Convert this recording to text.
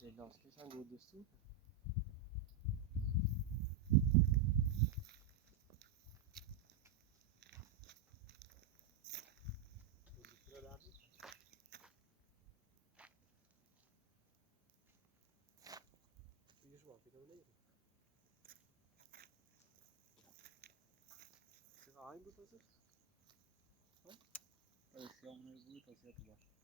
C'est lorsque ça goûte dessous. Aynı bu tasır. Ha? Evet, siyahını bu tasır var.